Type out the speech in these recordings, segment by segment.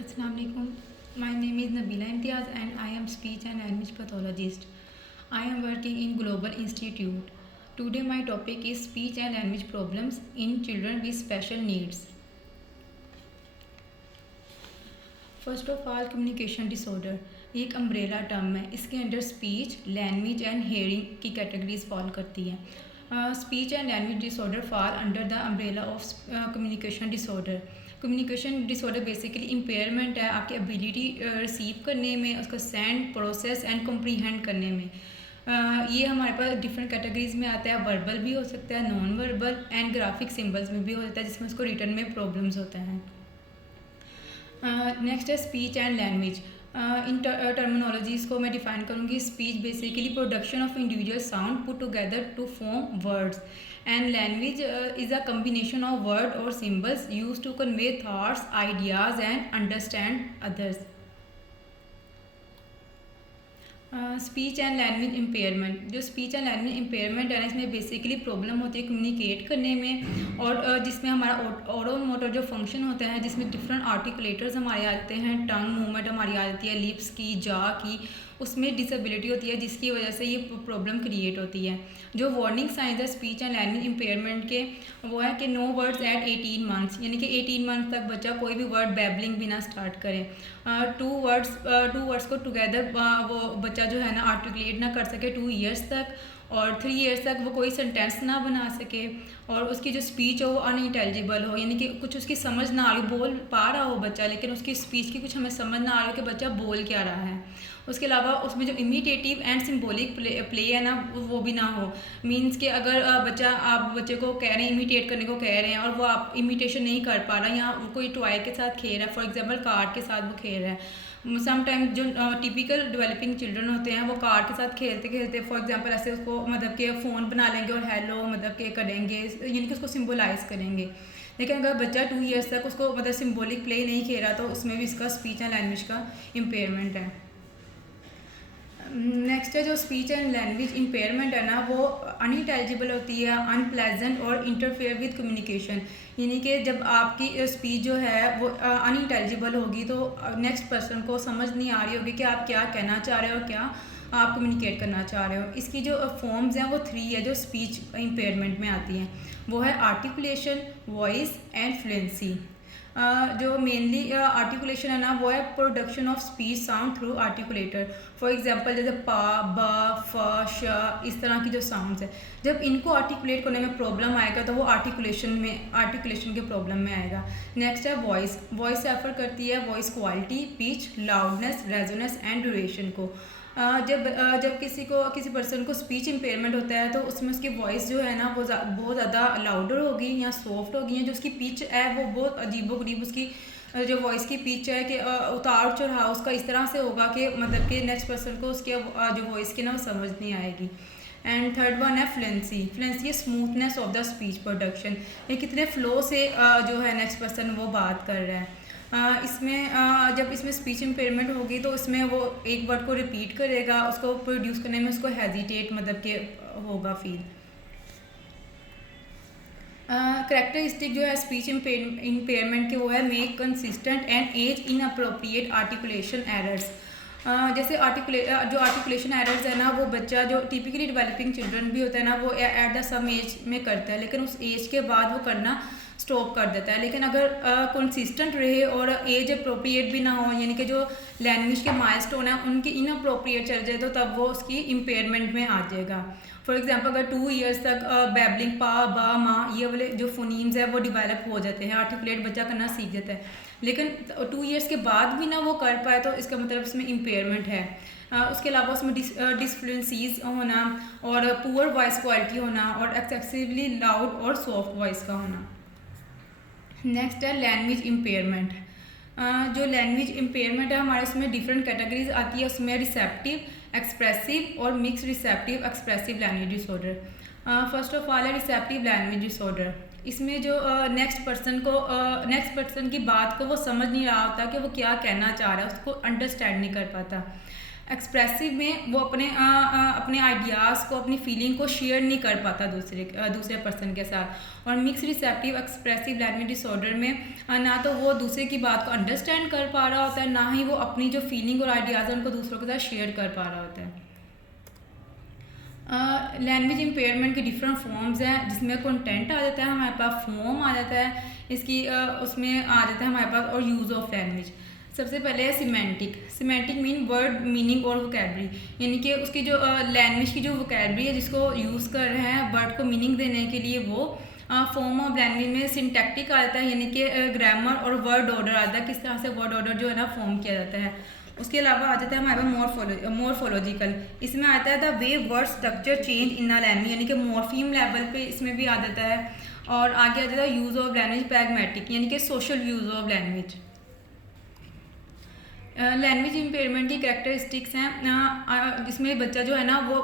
Assalamu alaikum. My name is Nabila Imtiaz and I am speech and language pathologist. I am working in Global Institute. Today my topic is speech and language problems in children with special needs. First of all communication disorder ये एक umbrella term है. इसके under speech, language and hearing की categories fall करती हैं. Speech and language disorder fall under the umbrella of communication disorder. Communication disorder basically impairment है आपकी ability receive करने में, उसका सेंड, प्रोसेस एंड कम्प्रीहेंड करने में. ये हमारे पास डिफरेंट कैटेगरीज में आता है. वर्बल भी हो सकता है, non verbal and graphic symbols में भी हो सकता है, जिसमें उसको रिटर्न में प्रॉब्लम्स होते हैं. नेक्स्ट है स्पीच एंड लैंग्वेज. इन टर्मिनोलॉजीज को मैं डिफाइन करूँगी. Speech basically production of individual sound put together to form words, and language is a combination of word और symbols use to convey thoughts, ideas and understand others. Speech and language impairment. जो speech and language impairment है ना, इसमें basically problem होती है communicate करने में, और जिसमें हमारा ओरो मोटर जो फंक्शन होता है, जिसमें डिफरेंट आर्टिकुलेटर्स हमारे आते हैं, टंग मूवमेंट हमारी आ जाती है, लिप्स की, जा की, उसमें डिसेबिलिटी होती है, जिसकी वजह से ये प्रॉब्लम क्रिएट होती है. जो वार्निंग साइंस है स्पीच एंड लैंग्वेज इम्पेयरमेंट के, वो है कि नो वर्ड्स एट 18 मंथ्स, यानी कि 18 मंथ तक बच्चा कोई भी वर्ड बैबलिंग बिना स्टार्ट करे. टू वर्ड्स को टुगेदर वो बच्चा जो है ना आर्टिकुलेट ना कर सके 2 ईयर्स तक, और 3 ईयर्स तक वो कोई सेंटेंस ना बना सके, और उसकी जो स्पीच हो वो अनइंटेलिजिबल हो, यानी कि कुछ उसकी समझ ना आ रही, बोल पा रहा हो बच्चा लेकिन उसकी स्पीच की कुछ हमें समझ ना आ रही हो कि बच्चा बोल क्या रहा है. उसके अलावा उसमें जो इमिटेटिव एंड सिम्बॉलिक प्ले है ना, वो भी ना हो. मीन्स कि अगर आप बच्चे को कह रहे हैं, इमिटेट करने को कह रहे हैं, और वो आप इमिटेशन नहीं कर पा रहा, या कोई टॉय के साथ खेल रहा है, फॉर एग्जांपल कार्ड के साथ वो खेल रहा है. समटाइम जो टिपिकल डेवलपिंग चिल्ड्रन होते हैं वो कार्ड के साथ खेलते खेलते फॉर एग्जांपल ऐसे उसको मतलब कि फ़ोन बना लेंगे और हेलो मतलब कि करेंगे, यानी कि उसको सिम्बोलाइज करेंगे. लेकिन अगर बच्चा 2 ईयर्स तक उसको मतलब सिम्बॉलिक प्ले नहीं खेला तो उसमें भी इसका स्पीच एंड लैंग्वेज का इम्पेयरमेंट है. नेक्स्ट है जो स्पीच एंड लैंग्वेज इम्पेयरमेंट है ना, वो अनइंटेलिजिबल होती है, अनप्लेजेंट और इंटरफेयर विद कम्युनिकेशन. यानी कि जब आपकी स्पीच जो है वो अनइंटेलिजिबल होगी तो नेक्स्ट पर्सन को समझ नहीं आ रही होगी कि आप क्या कहना चाह रहे हो, क्या आप कम्युनिकेट करना चाह रहे हो. इसकी जो फॉर्म्स हैं वो 3 है जो स्पीच इम्पेयरमेंट में आती हैं. वो है आर्टिकुलेशन, वॉइस एंड फ्लुएंसी. जो मेनली आर्टिकुलेशन है ना, वो है production of speech sound through articulator. For example जैसे पा, ब, फ, श, इस तरह की जो साउंड्स है, जब इनको आर्टिकुलेट करने में प्रॉब्लम आएगा तो वो आर्टिकुलेशन के प्रॉब्लम में आएगा. नेक्स्ट है वॉइस. वॉइस रेफर करती है voice quality, pitch, loudness, resonance and duration को. जब किसी पर्सन को स्पीच इम्पेयरमेंट होता है तो उसमें उसकी वॉइस जो है ना वो बहुत ज़्यादा लाउडर होगी या सॉफ्ट होगी, या जो उसकी पिच है वो बहुत अजीबोगरीब उसकी जो वॉइस की पिच है कि उतार चढ़ाव उसका इस तरह से होगा कि मतलब कि नेक्स्ट पर्सन को उसके जो वॉइस की ना वो समझ नहीं आएगी. एंड थर्ड वन है fluency. Fluency smoothness of the speech production, ये कितने फ्लो से जो है नेक्स्ट पर्सन वो बात कर रहा है. जब इसमें स्पीच इम्पेयरमेंट होगी तो इसमें वो एक वर्ड को रिपीट करेगा, उसको प्रोड्यूस करने में उसको हेजिटेट मतलब कि होगा फील. करेक्टरिस्टिक जो है स्पीच इम्पेयरमेंट के वो है make consistent and age inappropriate articulation errors. जैसे जो आर्टिकुलेशन एरर्स है ना, वो बच्चा जो टिपिकली डेवलपिंग चिल्ड्रन भी होता है ना, वो एट द सम एज में करता है, लेकिन उस एज के बाद वो करना स्टॉप कर देता है. लेकिन अगर कंसिस्टेंट रहे और एज अप्रोप्रिएट भी ना हो, यानी कि जो लैंग्वेज के माइलस्टोन है उनकी इनअप्रोप्रिएट चल जाए तो तब वो उसकी इम्पेयरमेंट में आ जाएगा. फॉर एग्जांपल अगर 2 ईयर्स तक बैबलिंग, पा, बा, मा, ये वाले जो फोनीम्स है वो डिवेलप हो जाते हैं, आर्टिकुलेट बच्चा करना सीख जाता है, लेकिन 2 ईयर्स के बाद भी ना वो कर पाए तो इसका मतलब इसमें इम्पेयरमेंट है. उसके अलावा उसमें डिसफ्लुएंसीज होना और पुअर वॉइस क्वालिटी होना और एक्सेसिवली लाउड और सॉफ्ट वॉइस का होना. नेक्स्ट है लैंग्वेज इम्पेयरमेंट. जो लैंग्वेज इम्पेयरमेंट है हमारे उसमें डिफरेंट कैटेगरीज आती है. उसमें रिसेप्टिव, एक्सप्रेसिव और mix receptive expressive language disorder. First of all है रिसेप्टिव लैंग्वेज डिसऑर्डर. इसमें जो नेक्स्ट पर्सन की बात को वो समझ नहीं रहा होता कि वो क्या कहना चाह रहा है, उसको अंडरस्टैंड नहीं कर पाता. एक्सप्रेसिव में वो अपने आइडियाज़ को, अपनी फीलिंग को शेयर नहीं कर पाता दूसरे पर्सन के साथ। और mix receptive expressive language disorder में ना तो वो दूसरे की बात को अंडरस्टैंड कर पा रहा होता है, ना ही वो अपनी जो फीलिंग और आइडियाज़ है उनको दूसरों के साथ शेयर कर पा रहा होता है। लैंग्वेज इम्पेयरमेंट की डिफरेंट फॉर्म्स हैं, जिसमें कंटेंट आ जाता है हमारे पास, फॉर्म आ जाता है इसकी, उसमें आ जाता है हमारे पास, और यूज़ ऑफ लैंग्वेज। सबसे पहले है सिमेंटिक मीन वर्ड मीनिंग और वोकैबरी, यानी कि उसकी जो लैंग्वेज की जो वोकैबरी है जिसको यूज़ कर रहे हैं वर्ड को मीनिंग देने के लिए, वो फॉर्म ऑफ लैंग्वेज में सिंटैक्टिक आता है, यानी कि ग्रामर और वर्ड ऑर्डर आता है, किस तरह से वर्ड ऑर्डर जो है ना फॉर्म किया जाता है। उसके अलावा आ जाता है हमारे पास मॉर्फोलॉजिकल, इसमें आता है the way word structure change in the language, यानी कि मॉर्फीम लेवल पे इसमें भी आ जाता है। और आगे आ जाता है यूज़ ऑफ लैंग्वेज प्रैग्मेटिक, यानी कि social use of language. Language impairment की कैरेक्टरिस्टिक्स हैं, जिसमें बच्चा जो है ना वो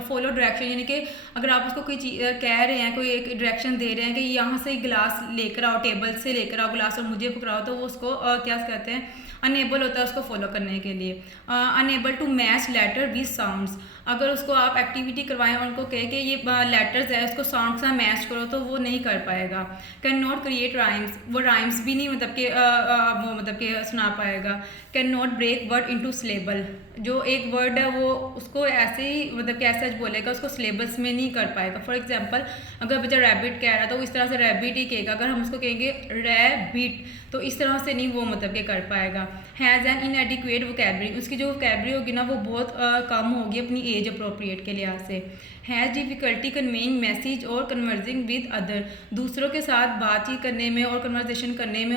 फॉलो डायरेक्शन, यानी कि अगर आप उसको कोई चीज़ कह रहे हैं, कोई एक डायरेक्शन दे रहे हैं कि यहाँ से गिलास लेकर आओ, टेबल से लेकर आओ गिलास और मुझे पकड़ाओ, तो वो उसको क्या कहते हैं, अनेबल होता है उसको फॉलो करने के लिए। Unable to match letter with sounds, अगर उसको आप एक्टिविटी करवाएं और उनको कहे कि ये लेटर्स है उसको साउंड से मैच करो, तो वो नहीं कर पाएगा। कैन नॉट क्रिएट राइम्स, वो राइम्स भी नहीं मतलब कि सुना पाएगा। Can not break word into syllable, जो एक वर्ड है वो उसको ऐसे ही मतलब कि ऐसा बोलेगा, उसको सिलेबल्स में नहीं कर पाएगा। फॉर एग्जांपल अगर बच्चा रैबिट कह रहा है तो इस तरह से रैबिट ही कहेगा, अगर हम उसको कहेंगे रैबिट तो इस तरह से नहीं वो मतलब कि कर पाएगा। हैज़ एन इनएडिक्वेट वोकैबरी, उसकी जो वोकैबरी होगी ना वो बहुत कम होगी अपनी एज अप्रोप्रिएट के लिहाज से। हैज़ डिफ़िकल्टी कन्वेइंग मैसेज और कन्वर्जिंग विद अदर, दूसरों के साथ बातचीत करने में और कन्वर्जेशन करने में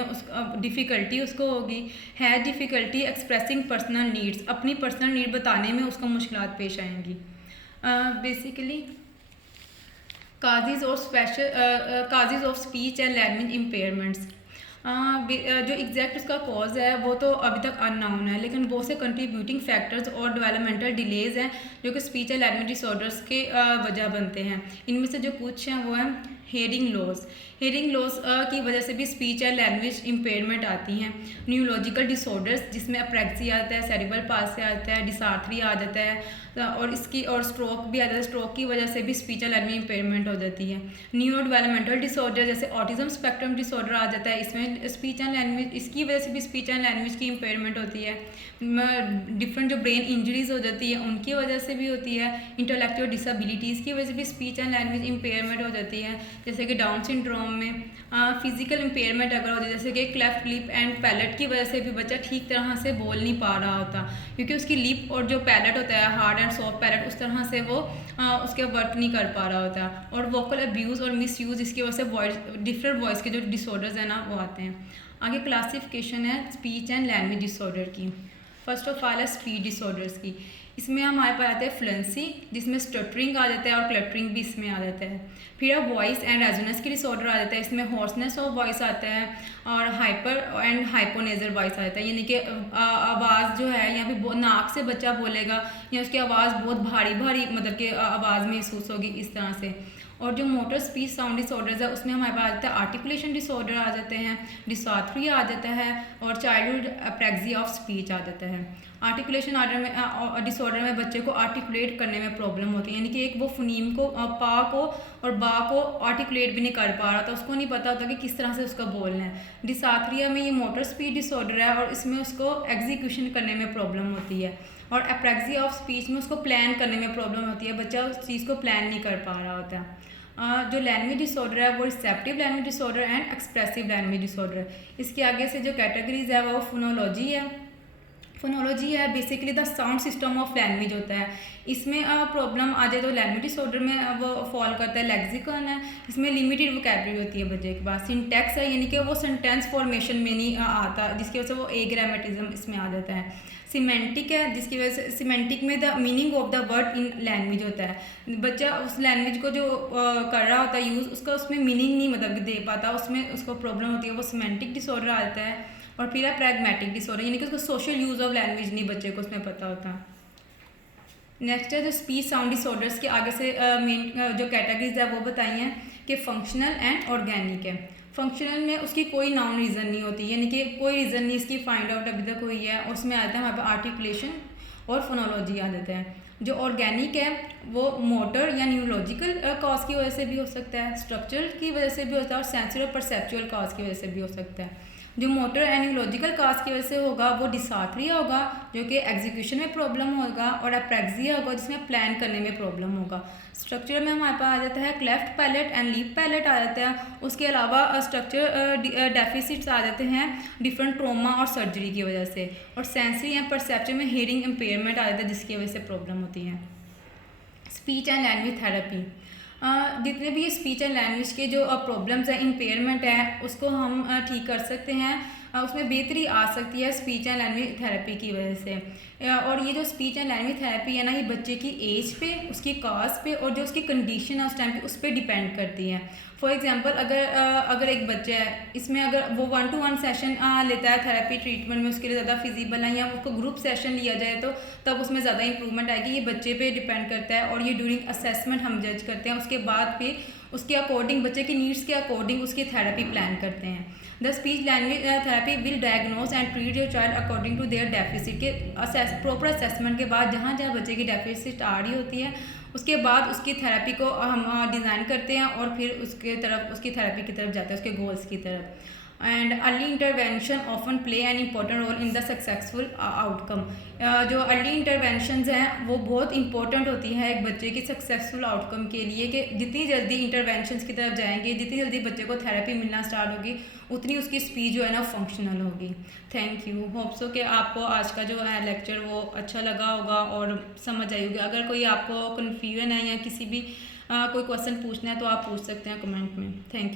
डिफ़िकल्टी उसको होगी। Has difficulty expressing personal needs, अपनी पर्सनल नीड बताने में उसको मुश्किलात पेश आएंगी। Basically causes of speech and language impairments, जो एग्जैक्ट उसका कॉज है वो तो अभी तक अननोन है, लेकिन बहुत से कंट्रीब्यूटिंग फैक्टर्स और डेवलपमेंटल डिलेज हैं जो कि स्पीच एंड लैंग्वेज डिसऑर्डर्स के वजह बनते हैं। इनमें से जो कुछ हैं वो हैं हेयरिंग लॉस की वजह से भी स्पीच एंड लैंग्वेज इम्पेयरमेंट आती हैं। न्यूरोलॉजिकल डिसऑर्डर्स जिसमें अप्रैक्सी आता है, सेरिब्रल पाल्सी आता है, डिसार्थरी आ जाता है, और स्ट्रोक भी आता है, स्ट्रोक की वजह से भी स्पीच एंड लैंग्वेज इम्पेयरमेंट हो जाती है। न्यूरो डेवलपमेंटल डिसऑर्डर जैसे ऑटिज्म स्पेक्ट्रम डिसऑर्डर आ जाता है, इसमें स्पीच एंड लैंग्वेज, इसकी वजह से भी स्पीच एंड लैंग्वेज की इम्पेयरमेंट होती है। डिफरेंट जो ब्रेन इंजरीज हो जाती है उनकी वजह से भी होती है। इंटेलेक्चुअल डिसेबिलिटीज़ की वजह से भी स्पीच एंड लैंग्वेज इम्पेयरमेंट हो जाती है, जैसे कि डाउन सिंड्रोम में। फिजिकल इम्पेयरमेंट अगर होती है जैसे कि क्लेफ्ट लिप एंड पैलेट की वजह से भी बच्चा ठीक तरह से बोल नहीं पा रहा होता, क्योंकि उसकी लिप और जो पैलेट होता है हार्ड एंड सॉफ्ट पैलेट उस तरह से वो उसके वर्क नहीं कर पा रहा होता। और वोकल अब्यूज़ और मिस यूज़, इसकी वजह से डिफरेंट वॉइस के जो डिसऑर्डर्स हैं ना वो आते हैं। आगे क्लासिफिकेशन है स्पीच एंड लैंग्वेज डिसऑर्डर की। फर्स्ट ऑफ ऑल है स्पीच डिसऑर्डर्स की। इसमें हमारे पास आता है फ्लुएंसी, जिसमें स्टटरिंग आ जाता है और क्लटरिंग भी इसमें आ जाता है। फिर अब वॉइस एंड रेजोनेंस की डिसऑर्डर आ जाता है, इसमें हॉर्सनेस ऑफ वॉइस आता है और हाइपर एंड हाइपोनेजल वॉइस आ जाता है, यानी कि आवाज़ जो है यहाँ पे नाक से बच्चा बोलेगा या उसकी आवाज़ बहुत भारी भारी मतलब कि आवाज़ महसूस होगी इस तरह से। और जो मोटर स्पीच साउंड डिसऑर्डर्स है उसमें हमारे पास आता है आर्टिकुलेशन डिसऑर्डर आ जाते हैं, डिसॉर्थरी आ जाता है और चाइल्डहुड अप्रैक्सिया ऑफ स्पीच आ जाता है। आर्टिकुलेशन ऑर्डर में डिसऑर्डर में बच्चे को आर्टिकुलेट करने में प्रॉब्लम होती है, यानी कि एक वो फनीम को पा को और बा को आर्टिकुलेट भी नहीं कर पा रहा था, उसको नहीं पता होता कि किस तरह से उसका बोलना है। डिसार्थरिया में ये मोटर स्पीच डिसऑर्डर है और इसमें उसको एग्जीक्यूशन करने में प्रॉब्लम होती है। और अप्रैक्सिया ऑफ स्पीच में उसको प्लान करने में प्रॉब्लम होती है, बच्चा उस चीज़ को प्लान नहीं कर पा रहा होता। जो लैंग्वेज डिसऑर्डर है वो receptive language disorder and expressive language disorder. इसके आगे से जो कैटेगरीज है वो फोनोलॉजी है। फोनोलॉजी है basically the sound system of language होता है। इसमें प्रॉब्लम आ जाए तो लैंग्वेज डिसऑर्डर में वो फॉल करता है। लेक्सिकन है, इसमें लिमिटेड वोकैबुलरी होती है बच्चे के पास। सिंटैक्स है, यानी कि वो सेंटेंस फॉर्मेशन में नहीं आता, जिसकी वजह से वो ग्रामेटिज्म इसमें आ जाता है। सिमेंटिक है, जिसकी वजह से सिमेंटिक में the meaning of the word in language होता है। बच्चा उस लैंग्वेज को जो कर रहा होता है यूज़, उसका उसमें मीनिंग नहीं मतलब दे पाता, उसमें उसको प्रॉब्लम होती है, वो सिमेंटिक डिसऑर्डर आता है। और फिर है प्रैग्मेटिक डिसऑर्डर, यानी कि उसको सोशल यूज़ ऑफ लैंग्वेज नहीं बच्चे को उसमें पता होता। नेक्स्ट है जो स्पीच साउंड डिसऑर्डर्स के आगे से मेन जो कैटेगरीज है वो बताई हैं कि फंक्शनल एंड ऑर्गेनिक है। फंक्शनल में उसकी कोई नाउन रीज़न नहीं होती, यानी कि कोई रीज़न नहीं इसकी फाइंड आउट अभी तक हुई है। उसमें आता है हमारे पास आर्टिकुलेशन और फोनोलॉजी आ जाता है। जो ऑर्गेनिक है वो मोटर या न्यूरोलॉजिकल कॉज की वजह से भी हो सकता है, स्ट्रक्चरल की वजह से भी होता है और सेंसरी और परसेप्चुअल कॉज की वजह से भी हो सकता है। जो मोटर एंड न्यूरोलॉजिकल कॉज की वजह से होगा वो डिसार्ट्रिया होगा जो कि एग्जीक्यूशन में प्रॉब्लम होगा, और अप्रैक्सिया होगा जिसमें प्लान करने में प्रॉब्लम होगा। स्ट्रक्चर में हमारे पास आ जाता है cleft palate and lip palate आ जाता है। उसके अलावा स्ट्रक्चर डेफिसिट्स आ जाते हैं डिफरेंट ट्रोमा और सर्जरी की वजह से, और सेंसरी एंड परसेप्शन में हियरिंग इम्पेयरमेंट आ जाता है जिसकी वजह से प्रॉब्लम होती है। स्पीच एंड लैंग्वेज थेरेपी, जितने भी स्पीच एंड लैंग्वेज के जो प्रॉब्लम्स हैं, इम्पेयरमेंट है, उसको हम ठीक कर सकते हैं। उसमें बेहतरी आ सकती है स्पीच एंड लैंग्वेज थेरेपी की वजह से। और ये जो स्पीच एंड लैंग्वेज थेरेपी है ना, ये बच्चे की एज पे, उसकी कास्ट पे और जो उसकी कंडीशन है उस टाइम पे उस पर डिपेंड करती है। फॉर एग्जांपल अगर एक बच्चा है, इसमें अगर वो 1-to-1 सेशन लेता है थेरेपी ट्रीटमेंट में, उसके लिए ज़्यादा फिजिबल है, या उसको ग्रुप सेशन लिया जाए तो तब उसमें ज़्यादा इंप्रूवमेंट आएगी। ये बच्चे पे डिपेंड करता है और ये ड्यूरिंग असेसमेंट हम जज करते हैं। उसके बाद फिर उसके अकॉर्डिंग, बच्चे की नीड्स के अकॉर्डिंग उसकी थेरेपी प्लान करते हैं। The speech language therapy will diagnose and treat your child according to their deficit के प्रॉपर असेसमेंट के बाद जहाँ जहाँ बच्चे की डेफिसिट आ रही होती है उसके बाद उसकी थेरेपी को हम डिज़ाइन करते हैं और फिर उसकी थेरेपी की तरफ जाते हैं, उसके गोल्स की तरफ। And early intervention often play an important role in the successful outcome. जो अर्ली इंटरवेंशंस हैं वो बहुत इंपॉर्टेंट होती है एक बच्चे की सक्सेसफुल आउटकम के लिए, कि जितनी जल्दी इंटरवेंशंस की तरफ जाएंगे, जितनी जल्दी बच्चे को थेरेपी मिलना स्टार्ट होगी, उतनी उसकी स्पीच जो है ना फंक्शनल होगी। Thank you. होप सो कि आपको आज का जो है लेक्चर वो अच्छा लगा होगा और समझ आई होगी। अगर कोई आपको कन्फ्यूजन है या किसी भी कोई क्वेश्चन पूछना है तो आप पूछ सकते हैं कमेंट में। Thank you.